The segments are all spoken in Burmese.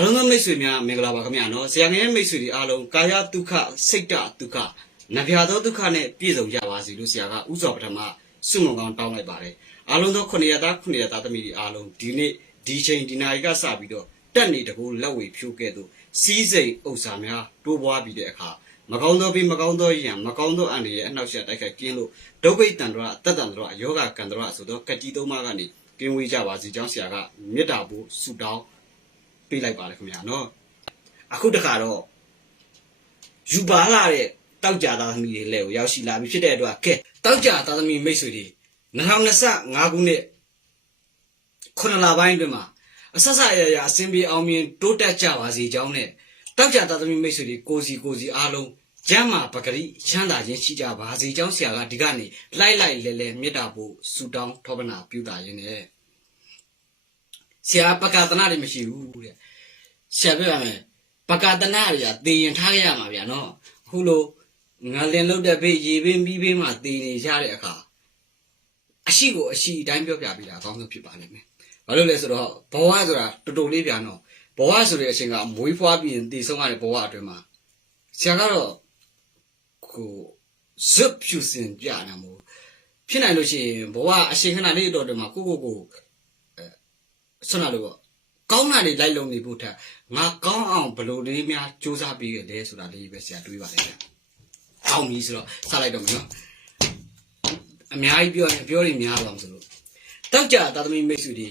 အားလုံးသောမိတ်ဆွေများမင်္ဂလာပါခင်ဗျာနော်ဆရာငယ်မိတ်ဆွေတွေအားလုံးကာယဒုက္ခစိတ်တဒုက္ခနဗျာသောဒုက္ခနဲ့ပြည့်စုံကြပါစေလို့ဆရာကဥစွာပထမဆုမွန်ကောင်းတောင်းလိုက်ပါတယ်အားလုံးသောခုနှစ်ရသားခုနှစ်ရသားသမီးတွေအားလုံးဒီနေ့ဒီချိန်ဒီနာရီကစပြီးတော့တက်နေတကူလက်ဝေဖြိုးခဲ့သူစီးစိမ်ဥစ္စာများတိုးပွားပြီးတဲ့အခါမကောင်းသောပြီးမကောင်းသောယံမကောင်းသောအန္တရာယ်အနှောက်အယှက်တိုက်ခိုက်ကင်းလို့ဒုက္ခိတန္တရအတ္တတန္တရယောဂကန္တရဆိုတော့ကတိသုံးပါးကနေကင်းဝေးကြပါစေကြောင်းဆရာကမေတ္တာပို့ဆုတောင်း ပေးလိုက်ပါတယ်ခင်ဗျာနော်အခုတခါတော့ယူပါလာတဲ့တောက်ကြသားသမီးတွေလည်းကိုရောက်ရှိလာပြီဖြစ်တဲ့အတွက်ကဲတောက်ကြသားသမီးမိတ်ဆွေတွေ2025ခုနှစ်ခုနစ်လပိုင်းအတွင်းမှာအဆက်ဆက်အရရအစင်ပြေအောင်မြင်တိုးတက်ကြပါစေကြောင်းနဲ့တောက်ကြသားသမီးမိတ်ဆွေတွေကိုစီကိုစီအားလုံးကျမ်းမာပဂရိချမ်းသာခြင်းရှိကြပါစေကြောင်းဆရာကဒီကနေ့လိုက်လိုက်လဲလဲမေတ္တာပို့ဆုတောင်းထောပနာပြုတာရင်းနဲ့ ဆရာပကသနာတွေမရှိဘူးတဲ့ရှာပြရမယ်ပကာတနာတွေကတည်ရင်ထားခဲ့ရမှာဗျာနော်အခုလိုငါလင်လုတ်တဲ့ဘေးရေပင်းပြီးဘေးမှာတည်နေရတဲ့အခါအရှိကိုအရှိအတိုင်းပြောပြပြတာအကောင်းဆုံးဖြစ်ပါလိမ့်မယ်ဘာလို့လဲဆိုတော့ဘဝဆိုတာတူတူလေးဗျာနော်ဘဝဆိုတဲ့အချိန်ကမွေးဖွားပြီးရင်တည်ဆုံးရတဲ့ဘဝအတွင်းမှာဆရာကတော့ကိုဇွတ်ဖြူစင်ပြတာမို့ဖြစ်နိုင်လို့ရှိရင်ဘဝအချိန်ခဏလေးတော့တည်းမှာကိုကိုကိုအဲ ဆွမ်းလာလို့ပေါ့ကောင်းတာတွေလိုက်လုံနေဖို့ထက်ငါကောင်းအောင်ဘယ်လိုလေးများစူးစမ်းပြီးရလဲဆိုတာလေးပဲဆရာတွေးပါလေဗျ။ကောင်းပြီဆိုတော့စလိုက်တော့မယ်နော်။အများကြီးပြောရင်ပြောရင်များပါမစို့လို့တောက်ကြသာသမီမိတ်ဆွေတွေ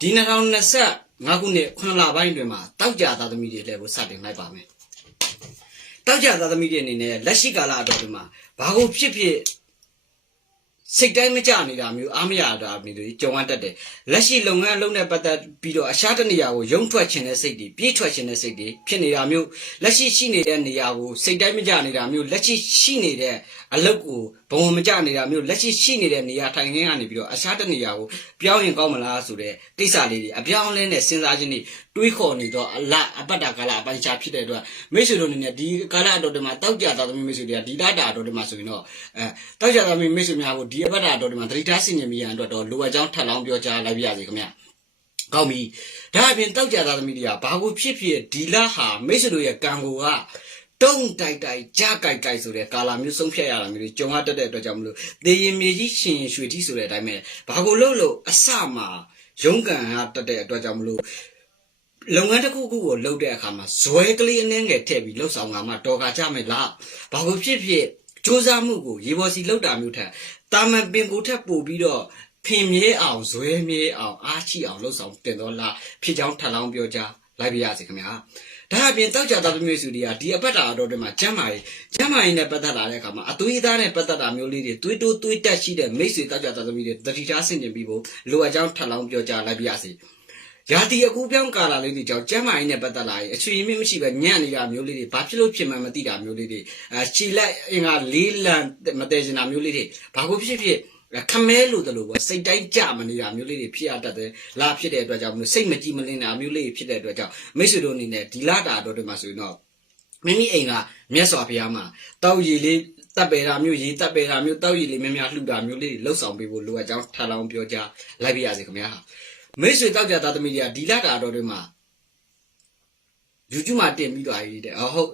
ဒီ2025ခုနှစ်9လပိုင်းတွင်မှာတောက်ကြသာသမီတွေလည်းကိုစတင်လိုက်ပါမယ်။တောက်ကြသာသမီတွေအနေနဲ့လက်ရှိကာလအတော်တွင်မှာဘာကိုဖြစ်ဖြစ် စိတ်တိုင်းမကြနေတာမျိုးအားမရတာမျိုးတွေကြုံရတတ်တယ်လက်ရှိလုပ်ငန်းအလုပ်နဲ့ပတ်သက်ပြီးတော့အရှားတနေရာကိုရုံထွက်ခြင်းတဲ့စိတ်တွေပြေးထွက်ခြင်းတဲ့စိတ်တွေဖြစ်နေတာမျိုးလက်ရှိရှိနေတဲ့နေရာကိုစိတ်တိုင်းမကြနေတာမျိုးလက်ရှိရှိနေတဲ့အလုပ်ကို ဘဝမကြနေတာမျိုးလက်ရှိရှိနေတဲ့နေရာထိုင်ခင်းကနေပြီးတော့အရှားတနေရာကိုပြောင်းရင်ကောင်းမလားဆိုတဲ့ကိစ္စလေးတွေအပြောင်းအလဲနဲ့စဉ်းစားခြင်းတွေတွေးခေါ်နေတော့အလအပတ်တာကာလအပိုင်းခြားဖြစ်တဲ့အတွက်မိတ်ဆွေတို့အနေနဲ့ဒီကာလအတော်တည်းမှာတောက်ကြတာသမီးမိတ်ဆွေတွေကဒီလာတာအတော်တည်းမှာဆိုရင်တော့အဲတောက်ကြတာသမီးမိတ်ဆွေများကိုဒီအပတ်တာအတော်တည်းမှာသတိထားဆင်ခြင်မိရန်အတွက်တော့လိုအပ်ကြောင်းထပ်လောင်းပြောကြားလိုက်ပါရစေခင်ဗျာကောင်းပြီဒါအပြင်တောက်ကြတာသမီးတွေကဘာကိုဖြစ်ဖြစ်ဒီလာဟာမိတ်ဆွေတို့ရဲ့ကံကိုက တုံးတိုက်တိုက်ကြားကြိုက်ကြိုက်ဆိုတဲ့ကာလာမျိုးဆုံးဖြတ်ရတာမျိုးတွေကြုံရတတ်တဲ့အတွက်ကြောင့်မလို့သေရင်မြေကြီးရှင်ရင်ရွှေတိဆိုတဲ့အတိုင်းပဲဘာကိုလို့လို့အစမှာရုံးကန်ရတတ်တဲ့အတွက်ကြောင့်မလို့လုပ်ငန်းတစ်ခုခုကိုလုပ်တဲ့အခါမှာဇွဲကလေးအနှဲငယ်ထည့်ပြီးလှုပ်ဆောင်တာမှတော်ကကြမယ်လားဘာလို့ဖြစ်ဖြစ်စူးစမ်းမှုကိုရေပေါ်စီလှုပ်တာမျိုးထက်တာမန်ပင်ကိုထက်ပို့ပြီးတော့ဖင်မြဲအောင်ဇွဲမြဲအောင်အားရှိအောင်လှုပ်ဆောင်တင်တော့လားဖြစ်ကြောင်းထပ်လောင်းပြောကြ လိုက်ပါရစေခင်ဗျာဒါအပြင်တောက်ကြတာမျိုးစုတွေကဒီအပတ်တာအတော်တွေမှာကျမ်းမာရေးကျမ်းမာရေးနဲ့ပတ်သက်လာတဲ့အခါမှာအသွေးသားနဲ့ပတ်သက်တာမျိုးလေးတွေသွေးတိုးသွေးတက်ရှိတဲ့မိတ်ဆွေတောက်ကြတာသမီးတွေတတိထားဆင်ကျင်ပြီးဖို့လိုအပ်ကြောင်းထပ်လောင်းပြောကြလိုက်ပါရစေရာတီအကူပြောင်းကာလာလေးတွေကြောင့်ကျမ်းမာရေးနဲ့ပတ်သက်လာရင်အချွေမြင့်မရှိပဲညံ့နေတာမျိုးလေးတွေဘာဖြစ်လို့ဖြစ်မှန်းမသိတာမျိုးလေးတွေအဲခြေလက်အင်္ဂါလေးလံမတည်ချင်တာမျိုးလေးတွေဘာကိုဖြစ်ဖြစ် ခမဲလို့တလို့ပေါ့စိတ်တိုင်းကြမနေတာမျိုးလေးတွေဖြစ်ရတတ်တယ်လာဖြစ်တဲ့အတွက်ကြောင့်မလို့စိတ်မကြည်မလင်တာမျိုးလေးတွေဖြစ်တဲ့အတွက်ကြောင့်မိတ်ဆွေတို့အနေနဲ့ဒီလာတာတော့ဒီမှာဆိုရင်တော့မိမိအိမ်ကမြတ်စွာဘုရားမှာတောက်ရည်လေးတပ်ပေတာမျိုးရေတပ်ပေတာမျိုးတောက်ရည်လေးများများလှူတာမျိုးလေးတွေလှုပ်ဆောင်ပေးဖို့လိုအပ်ကြောင်းထပ်လောင်းပြောကြလိုက်ပါရစေခင်ဗျာမိတ်ဆွေတောက်ကြသားသမီးတွေကဒီလာတာတော်တွေမှာ YouTube မှာတင်ပြီးသွားပြီတဲ့ဟုတ်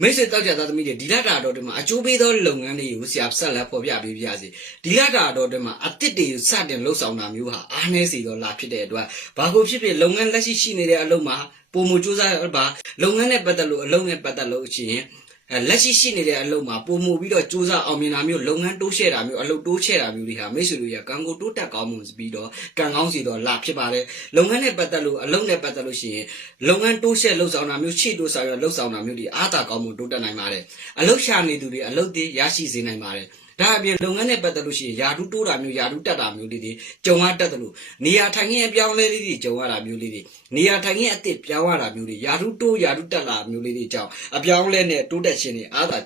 မိတ်ဆွေတောက်ကြသားသမီးတွေဒီလာတာတော်တွေမှာအကျိုးပေးသောလုပ်ငန်းတွေကိုဆရာဆက်လက်ဖော်ပြပေးပြစီဒီလာတာတော်တွေမှာအတစ်တွေစတင်လှုပ်ဆောင်တာမျိုးဟာအားနည်းစီတော့လာဖြစ်တဲ့အတွက်ဘာကိုဖြစ်ဖြစ်လုပ်ငန်းလက်ရှိရှိနေတဲ့အလုပ်မှာပုံမစူးစမ်းပါလုပ်ငန်းနဲ့ပတ်သက်လို့အလုပ်နဲ့ပတ်သက်လို့ရှိရင်အဲ လက်ရှိရှိနေတဲ့အလုပ်မှာပုံမူပြီးတော့စူးစမ်းအောင်မြင်တာမျိုးလုပ်ငန်းတိုးချဲ့တာမျိုးအလုပ်တိုးချဲ့တာမျိုးတွေဟာမိတ်ဆွေတို့ရကံကိုတိုးတက်ကောင်းမှုပြီးတော့ကံကောင်းစီတော့လာဖြစ်ပါတယ်လုပ်ငန်းနဲ့ပတ်သက်လို့အလုပ်နဲ့ပတ်သက်လို့ရှိရင်လုပ်ငန်းတိုးချဲ့လှုပ်ဆောင်တာမျိုးရှေ့တိုးဆောင်ရလှုပ်ဆောင်တာမျိုးတွေအားသာကောင်းမှုတိုးတက်နိုင်ပါတယ်အလုပ်ရှာနေသူတွေအလုပ်တွေရရှိစေနိုင်ပါတယ် ဒါအပြင်လုပ်ငန်းနဲ့ပတ်သက်လို့ရှိရင်ယာတုတိုးတာမျိုးယာတုတက်တာမျိုးလေးတွေကြုံရတတ်တယ်လို့နေရာထိုင်ခင်းအပြောင်းလဲလေးတွေကြုံရတာမျိုးလေးတွေနေရာထိုင်ခင်းအစ်စ်ပြောင်းရတာမျိုးတွေယာတုတိုးယာတုတက်လာမျိုးလေးတွေကြောင့်အပြောင်းလဲနဲ့တိုးတက်ခြင်းတွေအားသာ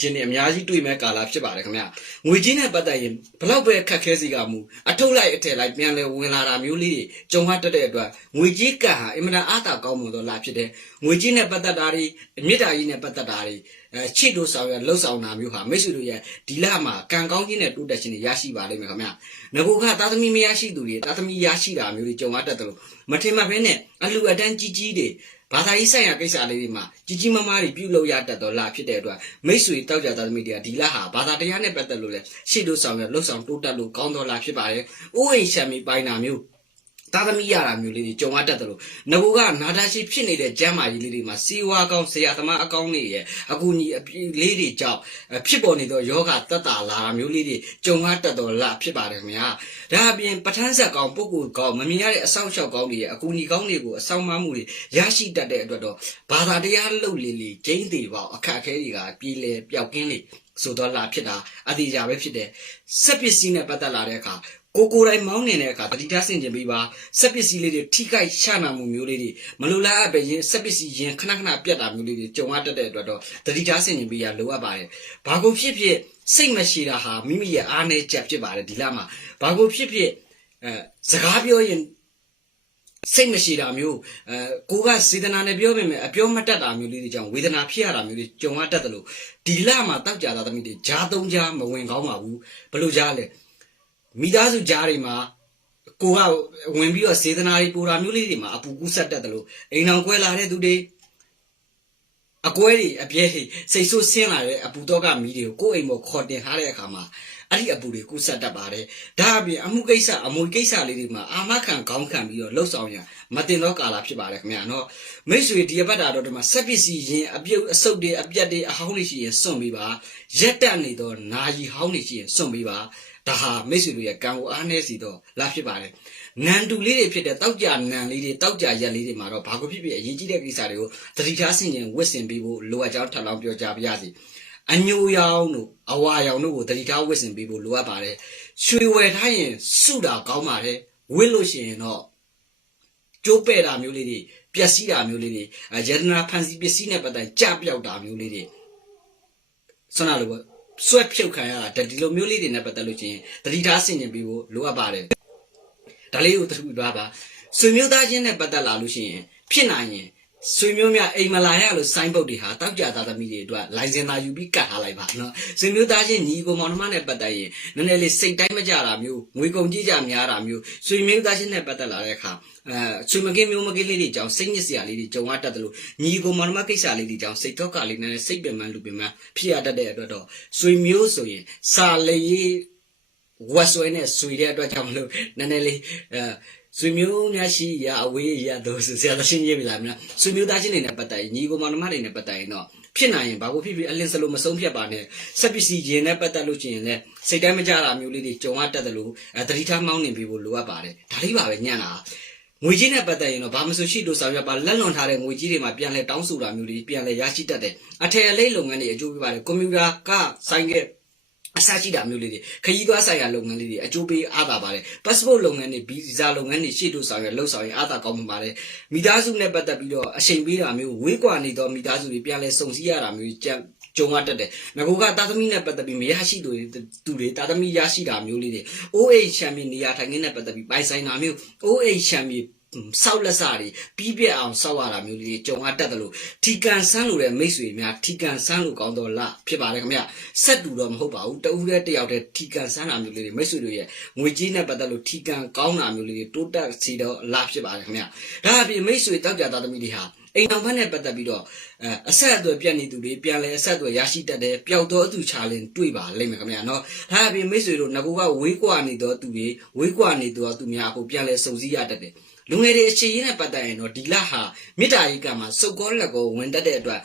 ခြင်းတွေအများကြီးတွေ့မဲ့ကာလဖြစ်ပါတယ်ခင်ဗျငွေကြီးနဲ့ပတ်သက်ရင်ဘလောက်ပဲခက်ခဲစီကမူအထုတ်လိုက်အထက်လိုက်ပြန်လဲဝင်လာတာမျိုးလေးတွေကြုံရတတ်တဲ့အတွက်ငွေကြီးကံဟာအင်မတန်အားသာကောင်းမွန်သောလာဖြစ်တယ်ငွေကြီးနဲ့ပတ်သက်တာတွေအမြင့်တာကြီးနဲ့ပတ်သက်တာတွေအဲချစ်တို့ဆောင်ရလှုပ်ဆောင်တာမျိုးဟာမိတ်ဆွေတို့ရဲ့ဒီလမှာကံကောင်းခြင်းနဲ့တိုးတက်ခြင်းတွေရရှိပါလိမ့်မယ်ခင်ဗျာငကိုကသားသမီးမရရှိသူတွေသားသမီးရရှိတာမျိုးတွေကြုံရတတ်တယ်လို့မထင်မှတ်ဘဲနဲ့အလူအတန်းကြီးကြီးတွေ ဘာသာရေးဆိုင်ရာကိစ္စလေးတွေမှာကြီးကြီးမားမားတွေပြုလုပ်ရတတ်တော့လဖြစ်တဲ့အတွက်မိတ်ဆွေတောက်ကြသားသမီးတွေကဒီလဟာဘာသာတရားနဲ့ပတ်သက်လို့လဲရှေ့တို့ဆောင်ရလှုပ်ဆောင်တိုးတက်လို့ကောင်းတော်လာဖြစ်ပါတယ်။ဥအိမ်ရှံမီပိုင်းနာမျိုး သားသမီးရတာမျိုးလေးတွေကြုံရတတ်တယ်လို့ငကူကနာတာရှိဖြစ်နေတဲ့ကျမ်းမာကြီးလေးတွေမှာစီဝါကောင်းဆရာသမားအကောင်းတွေရဲ့အကူကြီးအပြေးလေးတွေကြောင့်အဖြစ်ပေါ်နေသောယောဂတတ်တာလာတာမျိုးလေးတွေကြုံရတတ်တော်လာဖြစ်ပါတယ်ခင်ဗျာဒါအပြင်ပဋ္ဌာန်းဆက်ကောင်းပုဂ္ဂိုလ်ကောင်းမမြင်ရတဲ့အဆောင်ရှောက်ကောင်းတွေရဲ့အကူကြီးကောင်းတွေကိုအဆောင်မမှုတွေရရှိတတ်တဲ့အတွက်တော့ဘာသာတရားလှုပ်လေလေကျင်းသေးပေါ့အခက်အခဲတွေကပြေးလေပျောက်ကင်းလေဆိုတော့လာဖြစ်တာအတိအကျပဲဖြစ်တယ်စက်ပစ္စည်းနဲ့ပတ်သက်လာတဲ့အခါ ကိုကိုယ်တိုင်မောင်းနေတဲ့အခါတတိထားဆင်ခြင်ပြီးပါစက်ပစ္စည်းလေးတွေထိခိုက်ရှာနာမှုမျိုးလေးတွေမလိုလားအပ်ပဲရင်စက်ပစ္စည်းရင်ခဏခဏပြတ်တာမျိုးလေးတွေကြုံရတတ်တဲ့အတွက်တော့တတိထားဆင်ခြင်ပြီးရလိုအပ်ပါတယ်ဘာကိုဖြစ်ဖြစ်စိတ်မရှိတာဟာမိမိရဲ့အားနည်းချက်ဖြစ်ပါတယ်ဒီလမှာဘာကိုဖြစ်ဖြစ်အဲစကားပြောရင်စိတ်မရှိတာမျိုးအဲကိုကစေတနာနဲ့ပြောပေမဲ့အပြောမတတ်တာမျိုးလေးတွေကြောင့်ဝေဒနာဖြစ်ရတာမျိုးတွေကြုံရတတ်တယ်လို့ဒီလမှာတောက်ကြတာသမီးတွေဂျားသုံးကြားမဝင်ကောင်းပါဘူးဘယ်လိုကြားလဲ မိသားစုကြားတွေမှာကိုကဝင်ပြီးတော့စေတနာတွေပူတာမျိုးလေးတွေမှာအပူကူးဆက်တတ်တယ်လို့အိမ်အောင်ကွဲလာတဲ့သူတွေအကွဲတွေအပြဲတွေစိတ်ဆိုးဆင်းလာတဲ့အပူတော့ကမီးတွေကိုကိုယ့်အိမ်ပေါ်ခေါ်တင်ထားတဲ့အခါမှာအဲ့ဒီအပူတွေကူးဆက်တတ်ပါတယ်ဒါအပြင်အမှုကိစ္စအမွေကိစ္စလေးတွေမှာအာမခံခေါင်းခံပြီးတော့လှုပ်ဆောင်ရမတင်တော့ကာလာဖြစ်ပါတယ်ခင်ဗျာနော်မိတ်ဆွေဒီအပတ်တာတော့ဒီမှာဆက်ပစ္စည်းရင်အပြုတ်အဆုတ်တွေအပြတ်တွေအဟောင်းတွေရှိရင်စွန့်ပြီးပါရက်တက်နေတော့နာယီဟောင်းတွေရှိရင်စွန့်ပြီးပါ ဒါဟာမိတ်ဆွေတို့ရဲ့ကံကိုအားနည်းစီတော့လာဖြစ်ပါတယ်နန်တူလေးတွေဖြစ်တဲ့တောက်ကြနန်လေးတွေတောက်ကြရက်လေးတွေမှာတော့ဘာကိုဖြစ်ဖြစ်အရေးကြီးတဲ့ကိစ္စတွေကိုသတိထားဆင်ခြင်ဝစ်ဆင်ပြီးဖို့လိုအပ်ကြောင်းထပ်လောင်းပြောကြပါရစေအညိုရောင်တို့အဝါရောင်တို့ကိုသတိထားဝစ်ဆင်ပြီးဖို့လိုအပ်ပါတယ်ရွှေဝယ်ထားရင်စုတာကောင်းပါတယ်ဝစ်လို့ရှိရင်တော့ကျိုးပဲ့တာမျိုးလေးတွေပျက်စီးတာမျိုးလေးတွေအဲယတနာဖန်စီပစ္စည်းနဲ့ပတ်သက်ကြပြောက်တာမျိုးလေးတွေဆွမ်းနာလို့ပေါ့ ဆွဲဖြုတ်ခံရတာဒီလိုမျိုးလေးတွေနဲ့ပတ်သက်လို့ချင်းသတိထားဆင်ခြင်ပြီးဖို့လိုအပ်ပါတယ်ဒါလေးကိုသတိထားပါဆွေမျိုးသားချင်းနဲ့ပတ်သက်လာလို့ရှိရင်ဖြစ်နိုင်ရင် ဆွေမျိုးများအိမ်မလာရလို့စိုင်းပုတ်တွေဟာတောက်ကြသားသမီးတွေအတွက်လိုင်စင်သာယူပြီးကတ်ထားလိုက်ပါနော်ဆွေမျိုးသားချင်းညီကိုမောင်နှမနဲ့ပတ်သက်ရင်နည်းနည်းလေးစိတ်တိုင်းမကြတာမျိုးငွေကုန်ကြီးကြများတာမျိုးဆွေမျိုးသားချင်းနဲ့ပတ်သက်လာတဲ့အခါအဲဆွေမကင်းမျိုးမကင်းလေးတွေကြောင့်စိတ်ညစ်စရာလေးတွေကြုံရတတ်တယ်လို့ညီကိုမောင်နှမကိစ္စလေးတွေကြောင့်စိတ်တော့ကလေးနဲ့စိတ်ပင်ပန်းလူပင်ပန်းဖြစ်ရတတ်တဲ့အတွက်တော့ဆွေမျိုးဆိုရင်စာလေးဝတ်ဆွဲနဲ့ဆွေတဲ့အတွက်ကြောင့်မလို့နည်းနည်းလေးအဲ ဆွေမျိုးများရှိရအဝေးရတော့ဆရာသရှင်ရေးပြီလားမလားဆွေမျိုးသားချင်းတွေနဲ့ပတ်သက်ရင်ညီကိုမောင်နှမတွေနဲ့ပတ်သက်ရင်တော့ဖြစ်နိုင်ရင်ဘာကိုဖြစ်ဖြစ်အလင်းစလို့မဆုံးဖြတ်ပါနဲ့စက်ပစ္စည်းရင်နဲ့ပတ်သက်လို့ရှိရင်လည်းစိတ်တိုင်းမကြတာမျိုးလေးတွေကြုံရတတ်တယ်လို့အဲတတိထားမောင်းနေပြီးဖို့လိုအပ်ပါတယ်ဒါလေးပါပဲညံ့တာငွေကြီးနဲ့ပတ်သက်ရင်တော့ဘာမဆိုရှိလို့ဆောင်ရွက်ပါလက်လွန်ထားတဲ့ငွေကြီးတွေမှာပြန်လဲတောင်းဆိုတာမျိုးတွေပြန်လဲရရှိတတ်တယ်အထည်အလိပ်လုပ်ငန်းတွေအကျိုးပေးပါတယ်ကွန်ပျူတာကဆိုင်က အစရှိတာမျိုးလေးတွေခရီးသွားဆိုင်ရာလုပ်ငန်းလေးတွေအကျိုးပေးအားသာပါတယ် passport လုပ်ငန်းတွေဗီဇာလုပ်ငန်းတွေရှေ့တို့ဆောင်ရွက်လှုပ်ဆောင်ရင်အားသာကောင်းမှာပါတယ်မိသားစုနဲ့ပတ်သက်ပြီးတော့အချိန်ပေးတာမျိုးဝေးကွာနေတော့မိသားစုတွေပြန်လဲစုံစည်းရတာမျိုးကြံကြုံရတတ်တယ်ငကိုကတာသမီနဲ့ပတ်သက်ပြီးမရရှိသူတွေသူတွေတာသမီရရှိတာမျိုးလေးတွေ OH ချန်ပီယံနေရာထိုင်ခင်းနဲ့ပတ်သက်ပြီးပိုင်ဆိုင်တာမျိုး OH ချန်ပီ ယံစောက်လက်စာတွေပြီးပြက်အောင်စောက်ရတာမျိုးလေးကြုံရတတ်တယ်လို့ထီကန်ဆန်းလို့တဲ့မိတ်ဆွေများထီကန်ဆန်းလို့ကောင်းတော့လားဖြစ်ပါတယ်ခင်ဗျဆက်တူတော့မဟုတ်ပါဘူးတဦးတည်းတယောက်တည်းထီကန်ဆန်းတာမျိုးလေးတွေမိတ်ဆွေတို့ရဲ့ငွေကြီးနဲ့ပတ်သက်လို့ထီကန်ကောင်းတာမျိုးလေးတွေတိုးတက်စီတော့လားဖြစ်ပါတယ်ခင်ဗျဒါအပြင်မိတ်ဆွေတောက်ကြသားသမီးတွေဟာအိမ်တော်ဘက်နဲ့ပတ်သက်ပြီးတော့အဲအဆက်အသွယ်ပြတ်နေသူတွေပြန်လဲအဆက်အသွယ်ရရှိတတ်တယ်ပျောက်တော့အသူချာလင်တွေ့ပါလိမ့်မယ်ခင်ဗျာနော်ဒါအပြင်မိတ်ဆွေတို့ငကူကဝေးကွာနေတော့သူတွေဝေးကွာနေတော့သူများကိုပြန်လဲစုံစည်းရတတ်တယ် လူငယ်တွေအခြေရင်းနဲ့ပတ်သက်ရင်တော့ဒီလဟာမေတ္တာရေးကံမှာစုပ်ကောလက်ကောဝင်တတ်တဲ့အတွက်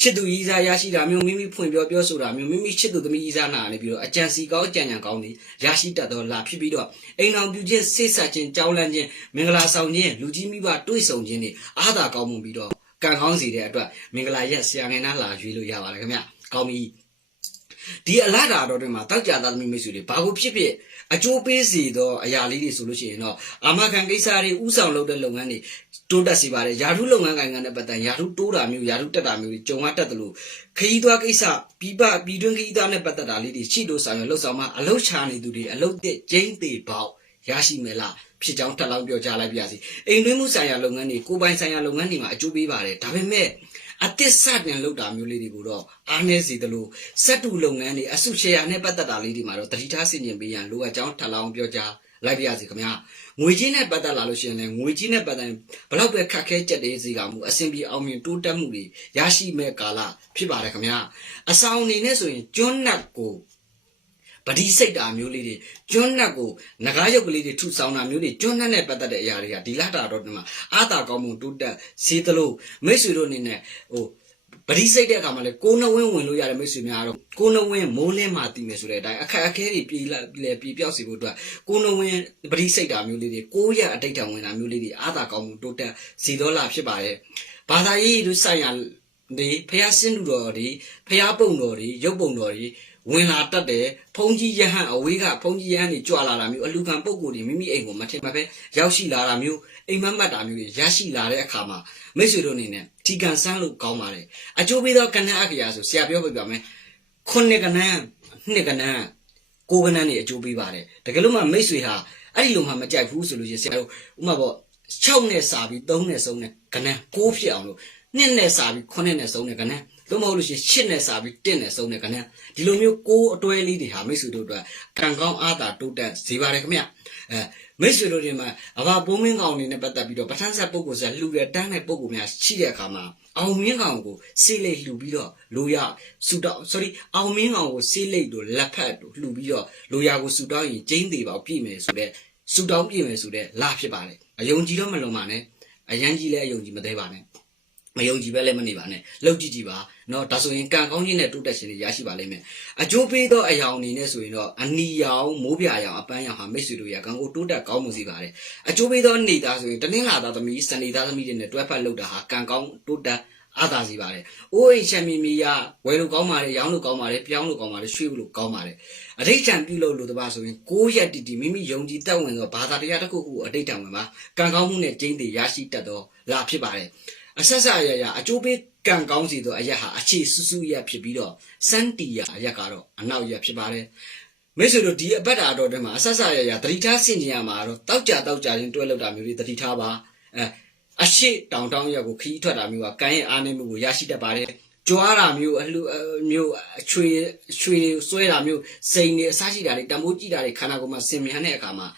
ချစ်သူကြီးစားရရှိတာမျိုးမိမိဖွင့်ပြောပြောဆိုတာမျိုးမိမိချစ်သူသမီးကြီးစားနာနေပြီးတော့အကြံစီကောင်းအကြံဉာဏ်ကောင်းတွေရရှိတတ်တော့လာဖြစ်ပြီးတော့အိမ်တော်ပြုခြင်းစိတ်ဆက်ခြင်းကြောင်းလန့်ခြင်းမင်္ဂလာဆောင်ခြင်းလူကြီးမိဘတွေ့ဆုံခြင်းတွေအားသာကောင်းမှုပြီးတော့ကံကောင်းစီတဲ့အတွက်မင်္ဂလာရက်ဆရာငယ်နာလာရွေးလို့ရပါတယ်ခင်ဗျကောင်းပြီ ဒီအလားတာတော်တွေမှာတောက်ကြသားသမီးမိတ်ဆွေတွေဘာကိုဖြစ်ဖြစ်အကျိုးပေးစီသောအရာလေးတွေဆိုလို့ရှိရင်တော့အာမခံကိစ္စတွေဥဆောင်လုပ်တဲ့လုပ်ငန်းတွေတိုးတက်စီပါတယ်ယာထုလုပ်ငန်းကိုင်ငံနဲ့ပတ်သက်ယာထုတိုးတာမျိုးယာထုတက်တာမျိုးတွေကြုံရတတ်တယ်လို့ခရီးသွားကိစ္စပြီးပပြီးတွင်းခရီးသွားနဲ့ပတ်သက်တာလေးတွေရှိလို့ဆောင်ရလှုပ်ဆောင်မှအလုတ်ချနေသူတွေအလုတ်တဲ့ကျင်းသေးပေါက်ရရှိမယ်လားဖြစ်ကြောင်းထပ်လောင်းပြောကြားလိုက်ပါရစေအိမ်တွင်းမှုဆိုင်ရာလုပ်ငန်းတွေကိုယ်ပိုင်ဆိုင်ရာလုပ်ငန်းတွေမှာအကျိုးပေးပါတယ်ဒါပေမဲ့ အသစ်စတင်လုပ်တာမျိုးလေးတွေကိုတော့အားနည်းစေသလိုစက်တူလုပ်ငန်းတွေအစုရှယ်ယာနဲ့ပတ်သက်တာလေးတွေမှာတော့တတိထားဆင်ခြင်ပေးရန်လိုအပ်ကြောင်းထပ်လောင်းပြောကြားလိုက်ပါရစေခင်ဗျာငွေကြီးနဲ့ပတ်သက်လာလို့ရှိရင်လည်းငွေကြီးနဲ့ပတ်သက်ရင်ဘလောက်ပဲခက်ခဲကြက်တဲ့စီကမှုအဆင်ပြေအောင်မြင်တိုးတက်မှုတွေရရှိမဲ့ကာလဖြစ်ပါတယ်ခင်ဗျာအဆောင်အနေနဲ့ဆိုရင်ကျွန်းနတ်ကို ပတိစိတ်တာမျိုးလေးတွေကျွန်းနတ်ကိုငကားရုပ်ကလေးတွေထုဆောင်တာမျိုးတွေကျွန်းနတ်နဲ့ပတ်သက်တဲ့အရာတွေကဒီလာတာတော့ဒီမှာအာတာကောင်းမှုတိုးတက်စေသလိုမိတ်ဆွေတို့အနေနဲ့ဟိုပရိစိတ်တဲ့အခါမှာလေကိုနှဝင်းဝင်လို့ရတဲ့မိတ်ဆွေများတော့ကိုနှဝင်းမိုးလင်းမှတည်မယ်ဆိုတဲ့အတိုင်းအခက်အခဲတွေပြည်လာလေပြည်ပြောက်စီဖို့အတွက်ကိုနှဝင်းပရိစိတ်တာမျိုးလေးတွေကိုရအတိတ်တံဝင်တာမျိုးလေးတွေအာသာကောင်းမှုတိုးတက်စီတော်လာဖြစ်ပါတယ်ဘာသာရေးတို့ဆိုင်ရာဒီဖះစင်းလူတော်တွေဖះပုံတော်တွေရုပ်ပုံတော်တွေ ဝင်လာတတ်တယ်ဖုံကြီးယဟန်အဝေးကဖုံကြီးယဟန်တွေကြွလာတာမျိုးအလူခံပုံကိုယ်တွေမိမိအိမ်ကိုမထင်မပဲရောက်ရှိလာတာမျိုးအိမ်မက်မက်တာမျိုးတွေရရှိလာတဲ့အခါမှာမိတ်ဆွေတို့အနေနဲ့ဒီကန်ဆန်းလို့ကောင်းပါတယ်အကျိုးပေးသောကဏ္ဍအကရာဆိုဆရာပြောပြပြမယ်ခုနှစ်ကဏ္ဍနှစ်ကဏ္ဍကိုးကဏ္ဍနေအကျိုးပေးပါတယ်တကယ်လို့မှမိတ်ဆွေဟာအဲ့ဒီလိုမှမကြိုက်ဘူးဆိုလို့ရှိရင်ဆရာတို့ဥမာပေါ့6နဲ့စာပြီး3နဲ့ဆုံးနဲ့ကဏ္ဍ6ဖြစ်အောင်လို့နှစ်နဲ့စာပြီး9နဲ့ဆုံးနဲ့ကဏ္ဍ လို့မဟုတ်လို့ရှိရင်8နဲ့စာပြီး1နဲ့ဆုံးနဲ့ကဏ္ဍဒီလိုမျိုးကိုးအတွဲလေးတွေဟာမိတ်ဆွေတို့အတွက်ကံကောင်းအားသာတိုးတက်စေပါတယ်ခင်ဗျအဲမိတ်ဆွေတို့တွေမှာအဘာပုံးမင်းကောင်တွေနဲ့ပတ်သက်ပြီးတော့ပဋ္ဌာန်းဆက်ပုဂ္ဂိုလ်ဆက်လှူတဲ့တန်းတဲ့ပုဂ္ဂိုလ်များရှိတဲ့အခါမှာအောင်မင်းကောင်ကိုစေးလိတ်လှူပြီးတော့လိုရဆူတောင်း sorry အောင်မင်းကောင်ကိုစေးလိတ်တို့လက်ဖက်တို့လှူပြီးတော့လိုရကိုဆူတောင်းရင်ကျင်းသေးပါပြည့်မယ်ဆိုတဲ့ဆူတောင်းပြည့်မယ်ဆိုတဲ့လာဖြစ်ပါတယ်အယုံကြည်တော့မလွန်ပါနဲ့အယံကြီးလည်းအယုံကြည်မသေးပါနဲ့မယုံကြည်ပဲလည်းမနေပါနဲ့လောက်ကြည့်ကြည့်ပါ နော်ဒါဆိုရင်ကံကောင်းခြင်းနဲ့တုတ်တက်ခြင်းတွေရရှိပါလိမ့်မယ်အကျိုးပေးသောအရာအနေနဲ့ဆိုရင်တော့အနီရောင်မိုးပြာရောင်အပန်းရောင်ဟာမိတ်ဆွေတို့ရဲ့ကံကိုတုတ်တက်ကောင်းမှုစီပါတယ်အကျိုးပေးသောနေသားဆိုရင်တနင်္လာသားသမီးစနေသားသမီးတွေနဲ့တွဲဖက်လုပ်တာဟာကံကောင်းတုတ်တက်အသာစီပါတယ်။အိုးအိမ်ချမ်းမြေမြေရဝယ်လို့ကောင်းပါတယ်၊ရောင်းလို့ကောင်းပါတယ်၊ပြောင်းလို့ကောင်းပါတယ်၊ရွှေ့လို့ကောင်းပါတယ်။အဋိဋ္ဌံပြုလို့လို့တပါဆိုရင်ကိုးရက်တီတီမိမိယုံကြည်တက်ဝင်သောဘာသာတရားတစ်ခုခုအဋိဋ္ဌံဝင်ပါ။ကံကောင်းမှုနဲ့ကျင့်တည်ရရှိတတ်သောလာဖြစ်ပါတယ်။အဆက်ဆက်အရာရာအကျိုးပေး ကံကောင်းစီသောအရက်ဟာအခြေဆူဆူရက်ဖြစ်ပြီးတော့စန်တီယာအရက်ကတော့အနောက်ရက်ဖြစ်ပါတယ်။မိတ်ဆွေတို့ဒီအပတ်တာတော်တွေမှာအဆက်ဆက်ရရတတိထားဆင်ကျင်ရမှာတော့တောက်ကြတောက်ကြချင်းတွဲလောက်တာမျိုးတွေတတိထားပါအဲအရှိတောင်တောင်ရက်ကိုခီးထွက်တာမျိုးကကံရဲ့အားနည်းမှုကိုရရှိတတ်ပါတယ်ကြွားတာမျိုးအလှမျိုးအချွေချွေဆွဲတာမျိုးစိန်တွေအစားရှိတာတွေတံမိုးကြည့်တာတွေခန္ဓာကိုယ်မှာဆင်မြန်းတဲ့အခါမှာ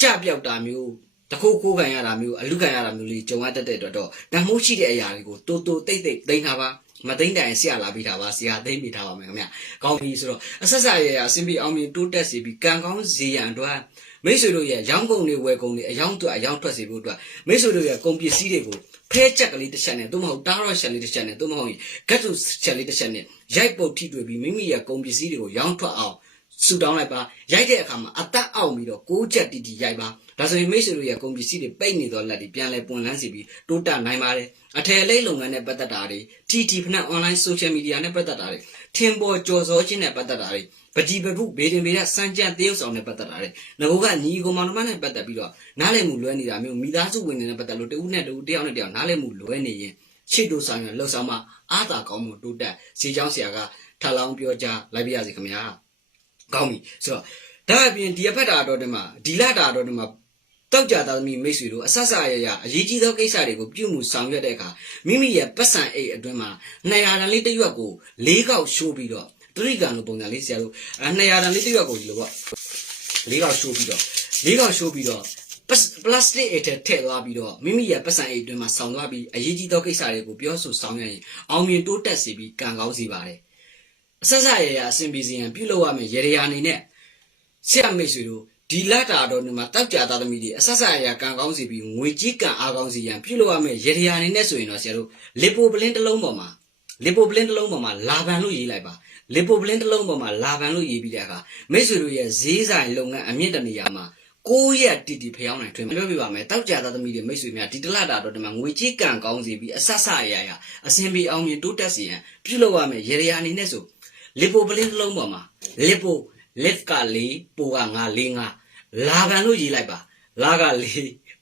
ကြပြောက်တာမျိုး တခိုးခိုးခံရတာမျိုးအလူခံရတာမျိုးလေးကြုံရတတ်တဲ့အတွက်တော့တံမိုးရှိတဲ့အရာတွေကိုတိုးတိုးတိတ်တိတ်သိမ်းထားပါမသိမ့်တိုင်ဆရာလာပြီးထားပါဆရာသိမ့်ပြီးထားပါမယ်ခင်ဗျ။ကောင်းပြီဆိုတော့အဆက်ဆက်ရရအစင်ပြီးအောင်မြင်တိုးတက်စီပြီးကံကောင်းစီရန်အတွက်မိတ်ဆွေတို့ရဲ့ရောင်းကုန်တွေဝယ်ကုန်တွေအယောင်းအတွက်အယောင်းထွက်စေဖို့အတွက်မိတ်ဆွေတို့ရဲ့ကုန်ပစ္စည်းတွေကိုဖဲချက်ကလေးတစ်ချက်နဲ့သို့မဟုတ်တားရော့ချက်လေးတစ်ချက်နဲ့သို့မဟုတ်ရင်ဂတ်တူချက်လေးတစ်ချက်နဲ့ရိုက်ပုတ်ထိတွေ့ပြီးမိမိရဲ့ကုန်ပစ္စည်းတွေကိုရောင်းထွက်အောင် ဆူတောင်းလိုက်ပါရိုက်တဲ့အခါမှာအသက်အောက်ပြီးတော့ကိုးချက်တီတီရိုက်ပါဒါဆိုရင်မိတ်ဆွေတို့ရဲ့ကုန်ပစ္စည်းတွေပိတ်နေတော့လက်တွေပြန်လဲပွင့်လန်းစီပြီးတိုးတက်နိုင်ပါတယ်အထည်လိပ်လုပ်ငန်းနဲ့ပတ်သက်တာတွေ TT ဖနက် online social media နဲ့ပတ်သက်တာတွေထင်ပေါ်ကြော်စောခြင်းနဲ့ပတ်သက်တာတွေပကြည်ပထုဘေဒင်ဘေဒစံကြံတရုပ်ဆောင်နဲ့ပတ်သက်တာတွေငကိုကညီကိုမောင်နှမနဲ့ပတ်သက်ပြီးတော့နားလည်မှုလွဲနေတာမျိုးမိသားစုဝင်တွေနဲ့ပတ်သက်လို့တဦးနဲ့တဦးတယောက်နဲ့တယောက်နားလည်မှုလွဲနေရင်ချစ်တို့ဆောင်ရလှုပ်ဆောင်မှအားသာကောင်းမှုတိုးတက်စီချောင်းဆရာကထပ်လောင်းပြောကြားလိုက်ပြရစီခင်ဗျာ ကောင်းပြီဆိုတော့ဒါအပြင်ဒီအဖက်တာတော့ဒီမှာဒီလတာတော့ဒီမှာတောက်ကြသားသမီးမိတ်ဆွေတို့အဆက်ဆက်ရရအရေးကြီးသောကိစ္စတွေကိုပြုမှုဆောင်ရွက်တဲ့အခါမိမိရဲ့ပတ်စံအိတ်အတွင်းမှာ200တန်လေးတစ်ရွက်ကို၄ကောက်ရှိုးပြီးတော့တရိကံလိုပုံစံလေးဆရာတို့200တန်လေးတစ်ရွက်ကိုဒီလိုပေါ့၄ကောက်ရှိုးပြီးတော့၄ကောက်ရှိုးပြီးတော့ပလတ်စတစ်အိတ်ထဲထည့်သွားပြီးတော့မိမိရဲ့ပတ်စံအိတ်အတွင်းမှာဆောင်းသွားပြီးအရေးကြီးသောကိစ္စတွေကိုပြောဆိုဆောင်ရွက်ရင်အောင်မြင်တိုးတက်စေပြီးကံကောင်းစေပါတယ် အဆက်ဆက်ရရအစဉ်ပြေစီရင်ပြုလုပ်ရမယ်ရေရာအနေနဲ့ဆရာမိတ်ဆွေတို့ဒီလတာတော်ဒီမှာတောက်ကြသားသမီးတွေအဆက်ဆက်အရာကံကောင်းစီပြီးငွေကြီးကံအားကောင်းစီရန်ပြုလုပ်ရမယ့်ရေရာအနေနဲ့ဆိုရင်တော့ဆရာတို့လီပိုပလင်းတစ်လုံးပေါ်မှာလီပိုပလင်းတစ်လုံးပေါ်မှာလာဗန်လို့ရေးလိုက်ပါလီပိုပလင်းတစ်လုံးပေါ်မှာလာဗန်လို့ရေးပြီးတဲ့အခါမိတ်ဆွေတို့ရဲ့ဈေးဆိုင်လုပ်ငန်းအမြင့်တနေရာမှာကိုရက်တီတီဖျောင်းနိုင်ထွင်ပြောပြပါမယ်တောက်ကြသားသမီးတွေမိတ်ဆွေများဒီတလတာတော့ဒီမှာငွေကြီးကံကောင်းစီပြီးအဆက်ဆက်အရာရာအစင်ပြီးအောင်မြင်တိုးတက်စီရန်ပြုလုပ်ရမယ့်ရေရာအနေနဲ့ဆို လစ်ပိုပလင်းနှလုံးပေါ်မှာလစ်ပို lift က၄ပိုက၅၄၅လာကန်လို့ရေးလိုက်ပါလာက၄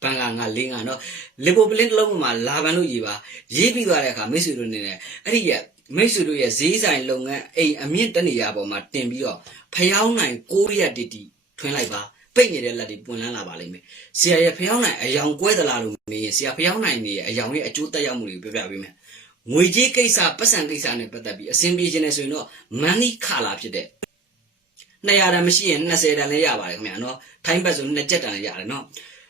ပန်က၅၄၅နော်လစ်ပိုပလင်းနှလုံးပေါ်မှာလာကန်လို့ရေးပါရေးပြီးသွားတဲ့အခါမိတ်ဆွေတို့နေနဲ့အဲ့ဒီရဲ့မိတ်ဆွေတို့ရဲ့ဈေးဆိုင်လုပ်ငန်းအိမ်အမြင့်တနေရာပေါ်မှာတင်ပြီးတော့ဖျောင်းနိုင်ကိုရက်တီတီထွင်းလိုက်ပါပိတ်နေတဲ့လက်တွေပွင့်လန်းလာပါလိမ့်မယ်။ဆရာရဲ့ဖျောင်းနိုင်အယောင်ကွဲသလားလို့မေးရင်ဆရာဖျောင်းနိုင်နေရဲ့အယောင်ရဲ့အကျိုးသက်ရောက်မှုတွေကိုပြပြပေးမယ် ငွေကြေးကိစ္စပတ်စံကိစ္စနဲ့ပတ်သက်ပြီးအဆင်ပြေခြင်းနဲ့ဆိုရင်တော့ money ခလာဖြစ်တဲ့200တန်မရှိရင်20တန်လည်းရပါတယ်ခင်ဗျာနော်ထိုင်းဘတ်ဆို2ကြက်တန်လည်းရတယ်နော်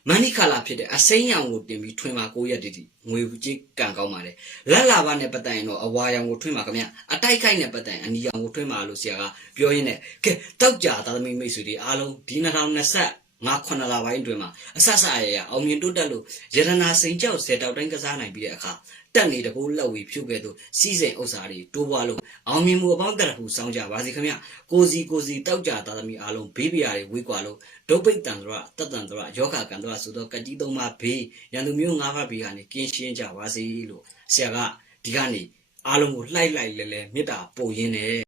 မန်နီခါလာဖြစ်တဲ့အစိမ်းရောင်ကိုတင်ပြီးထွင်ပါ9ရက်တိတိငွေကြီးကံကောင်းပါတယ်လက်လာပါနဲ့ပတ်တိုင်တော့အဝါရောင်ကိုထွင်ပါခင်ဗျာအတိုက်ခိုက်နဲ့ပတ်တိုင်အနီရောင်ကိုထွင်ပါလို့ဆရာကပြောရင်းနဲ့ကဲတောက်ကြသားသမီးမိတ်ဆွေတွေအားလုံးဒီ2020ငါခုနှစ်လပိုင်းအတွင်းမှာအဆဆရရအောင်မြင်တိုးတက်လို့ရတနာစိန်ကြောက်ဆယ်တောက်တိုင်းကစားနိုင်ပြီးတဲ့အခါ တက်နေတကူလက်ဝီဖြုတ်ခဲ့သူစီးစိမ်ဥစ္စာတွေတိုးပွားလို့အောင်မြင်မှုအပေါင်းတက်ဖို့စောင်းကြပါစေခင်ဗျကိုစီကိုစီတောက်ကြသားသမီးအားလုံးဘေးပြာတွေဝေးကွာလို့ဒုပိတ်တန်တော်တတ်တန်တော်ယောဂကံတော်ဆိုတော့ကတိသုံးပါဘေးရန်သူမျိုးငါးပါးဘေးကနေကင်းရှင်းကြပါစေလို့ဆရာကဒီကနေအားလုံးကိုလှိုက်လိုက်လဲလဲမေတ္တာပို့ရင်းနဲ့